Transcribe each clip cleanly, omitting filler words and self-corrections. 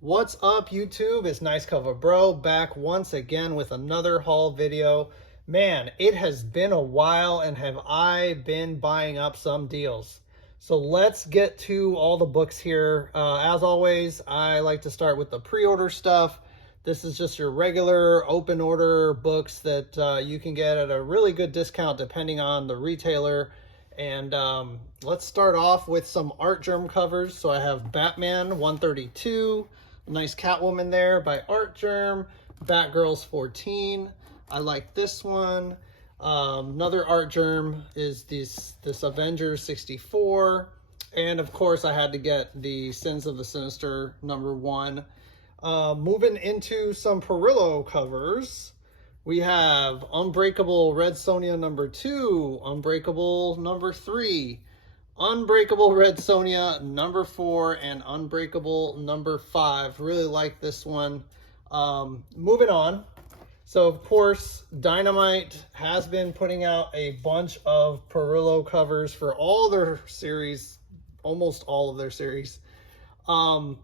What's up, YouTube? It's Nice Cover Bro back once again with another haul video. Man, it has been a while and have I been buying up some deals. So let's get to all the books here. As always, I like to start with the pre-order stuff. This is just your regular open order books that you can get at a really good discount depending on the retailer. And let's start off with some Artgerm covers. So I have Batman 132. Nice Catwoman there by Artgerm. Batgirls 14. I like this one. Another Artgerm is this Avengers 64. And of course I had to get the Sins of the Sinister #1. Moving into some Perillo covers. We have Unbreakable Red Sonja #2, Unbreakable #3, Unbreakable Red Sonja #4, and Unbreakable #5. Really like this one. Moving on. So, of course, Dynamite has been putting out a bunch of Perillo covers for all their series, almost all of their series. So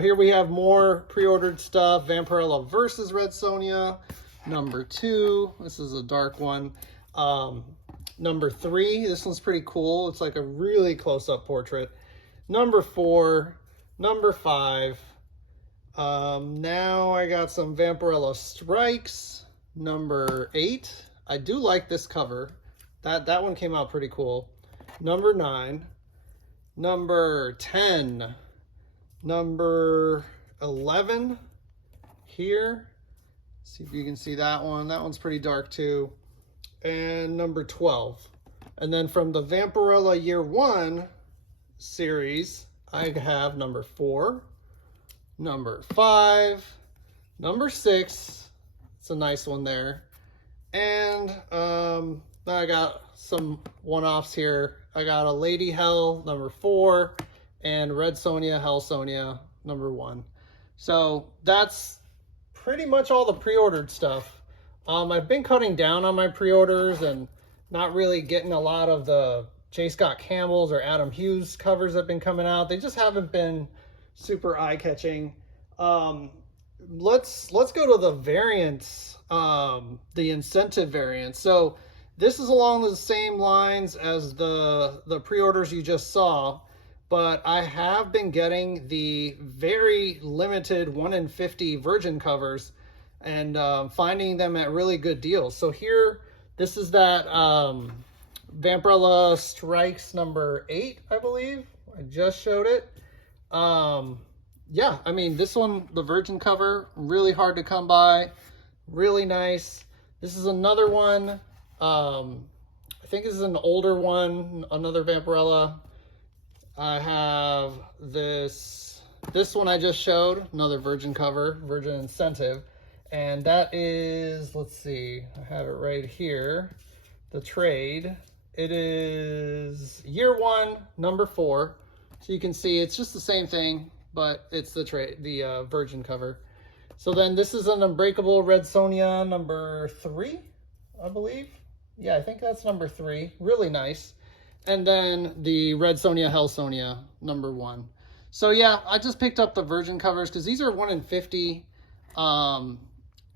here we have more pre-ordered stuff. Vampirella versus Red Sonja #2. This is a dark one. #3. This one's pretty cool. It's like a really close-up portrait. #4. #5. Now I got some Vampirella Strikes. #8. I do like this cover. That one came out pretty cool. #9. #10. #11 here. See if you can see that one. That one's pretty dark too. And #12. And then from the Vampirella Year 1 series, I have #4, #5, #6. It's a nice one there. And I got some one-offs here. I got a Lady Hell #4 and Red Sonja Hell Sonja #1. So that's pretty much all the pre-ordered stuff. I've been cutting down on my pre-orders and not really getting a lot of the J. Scott Campbell's or Adam Hughes covers that have been coming out. They just haven't been super eye-catching. Let's go to the variants, the incentive variants. So this is along the same lines as the pre-orders you just saw, but I have been getting the very limited 1 in 50 Virgin covers and finding them at really good deals. So here, this is that Vampirella Strikes #8, I believe. I just showed it. Yeah, I mean, this one, the Virgin cover, really hard to come by. Really nice. This is another one. I think this is an older one, another Vampirella. I have this one I just showed, another Virgin cover, Virgin Incentive. And that is, let's see, I have it right here, the trade. It is Year 1, #4. So you can see it's just the same thing, but it's the trade, the Virgin cover. So then this is an Unbreakable Red Sonja #3, I believe. Yeah, I think that's #3. Really nice. And then the Red Sonja Hell Sonja #1. So yeah, I just picked up the Virgin covers because these are 1 in 50.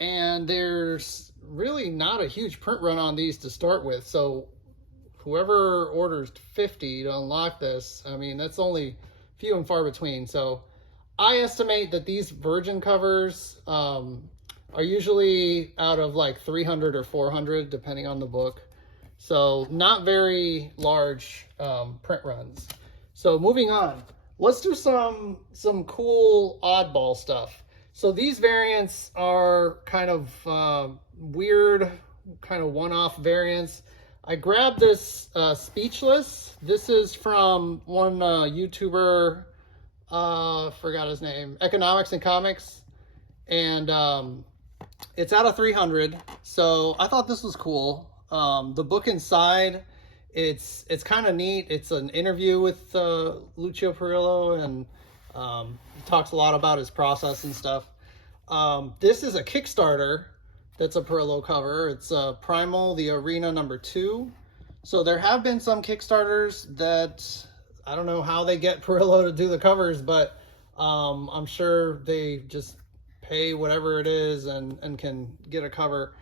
And there's really not a huge print run on these to start with. So whoever orders 50 to unlock this, I mean, that's only few and far between. So I estimate that these Virgin covers are usually out of like 300 or 400, depending on the book. So not very large print runs. So moving on, let's do some cool oddball stuff. So these variants are kind of weird, kind of one-off variants. I grabbed this Speechless. This is from one YouTuber, forgot his name, Economics and Comics. And it's out of 300. So I thought this was cool. The book inside, it's kind of neat. It's an interview with Lucio Perillo, and he talks a lot about his process and stuff. This is a Kickstarter that's a Perillo cover. It's Primal, the Arena #2. So there have been some Kickstarters that, I don't know how they get Perillo to do the covers, but I'm sure they just pay whatever it is and can get a cover.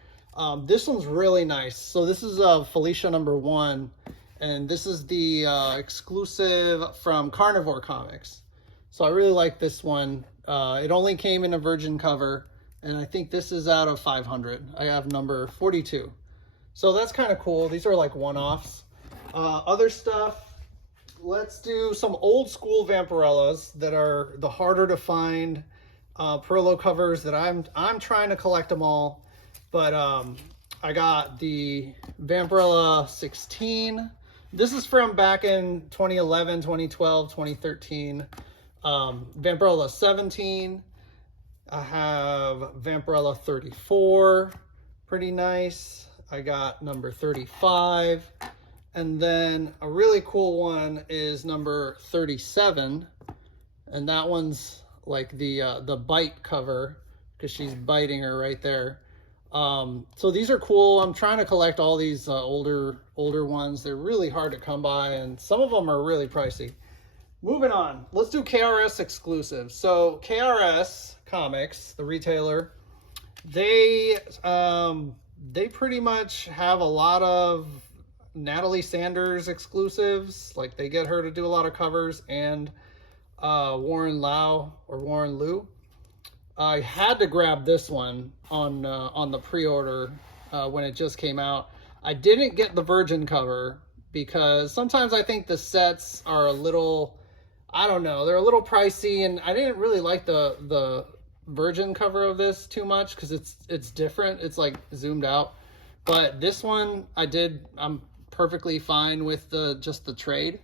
This one's really nice. So this is Felicia #1, and this is the exclusive from Carnivore Comics. So I really like this one. It only came in a virgin cover, and I think this is out of 500. I have number 42. So that's kind of cool. These are like one-offs. Other stuff, let's do some old school Vampirellas that are the harder to find Perillo covers that I'm trying to collect them all. But I got the Vampirella 16. This is from back in 2011, 2012, 2013. Vampirella 17. I have Vampirella 34. Pretty nice. I got number 35. And then a really cool one is number 37. And that one's like the bite cover, because she's biting her right there. So these are cool. I'm trying to collect all these older ones. They're really hard to come by, and some of them are really pricey. Moving on, let's do KRS exclusives. So KRS Comics, the retailer, they pretty much have a lot of Natalie Sanders exclusives. Like, they get her to do a lot of covers, and Warren Liu. I had to grab this one on the pre-order when it just came out. I didn't get the virgin cover because sometimes I think the sets are a little, I don't know, they're a little pricey, and I didn't really like the virgin cover of this too much because it's different. It's like zoomed out. But this one I'm perfectly fine with just the trade.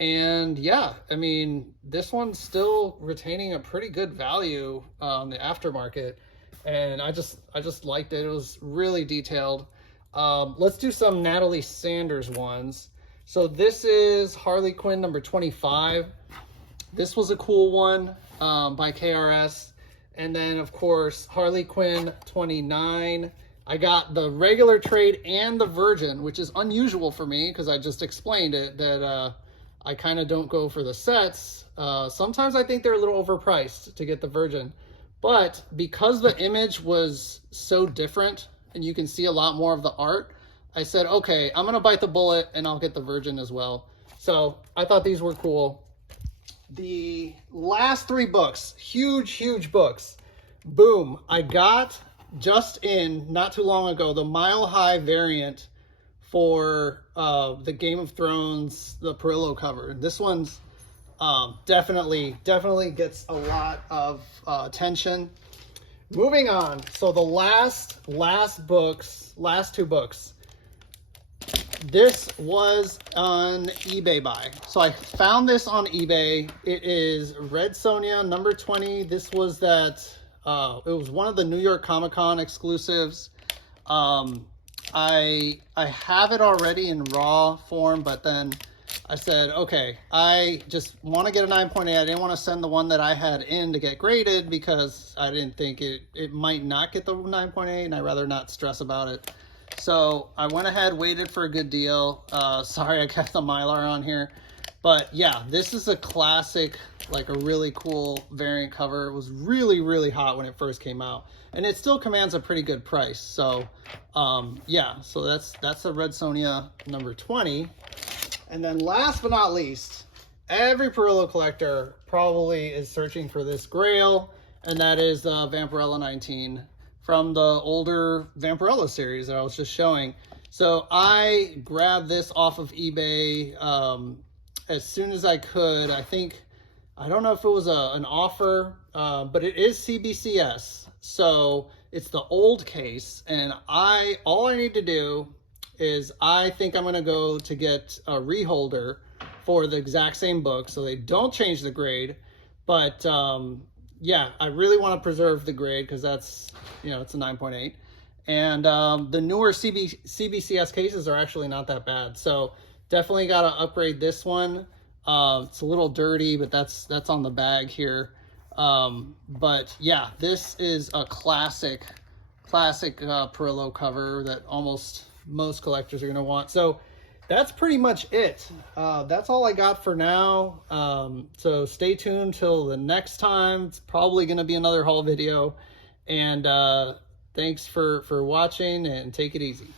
And yeah, I mean, this one's still retaining a pretty good value on the aftermarket, and I just liked it. It was really detailed. Let's do some Natalie Sanders ones. So this is Harley Quinn number 25. This was a cool one by KRS. And then of course Harley Quinn 29. I got the regular trade and the virgin, which is unusual for me because I just explained it that I kind of don't go for the sets. Sometimes I think they're a little overpriced to get the virgin. But because the image was so different and you can see a lot more of the art, I said, okay, I'm going to bite the bullet and I'll get the virgin as well. So I thought these were cool. The last 3 books, huge books. Boom. I got just not too long ago the Mile High variant for the Game of Thrones, the Perillo cover. This one's definitely gets a lot of attention. Moving on, so the last 2 books. This was on eBay buy. So I found this on eBay. It is Red Sonja number 20. This was it was one of the New York Comic Con exclusives. I have it already in raw form, but then I said, okay, I just want to get a 9.8. I didn't want to send the one that I had in to get graded because I didn't think it might not get the 9.8, and I'd rather not stress about it. So I went ahead, waited for a good deal. Sorry I kept the Mylar on here. But yeah, this is a classic, like a really cool variant cover. It was really hot when it first came out, and it still commands a pretty good price. So yeah, so that's a Red Sonja number 20. And then last but not least, every Perillo collector probably is searching for this grail, and that is Vampirella 19 from the older Vampirella series that I was just showing. So I grabbed this off of eBay as soon as I could. I don't know if it was an offer, but it is CBCS. So it's the old case, and all I need to do is I think I'm going to go to get a reholder for the exact same book so they don't change the grade. But yeah, I really want to preserve the grade because that's, it's a 9.8. And the newer CBCS cases are actually not that bad. So definitely got to upgrade this one. It's a little dirty, but that's on the bag here. But yeah, this is a classic Perillo cover that almost most collectors are going to want. So that's pretty much it. That's all I got for now. So stay tuned till the next time. It's probably going to be another haul video. And thanks for watching, and take it easy.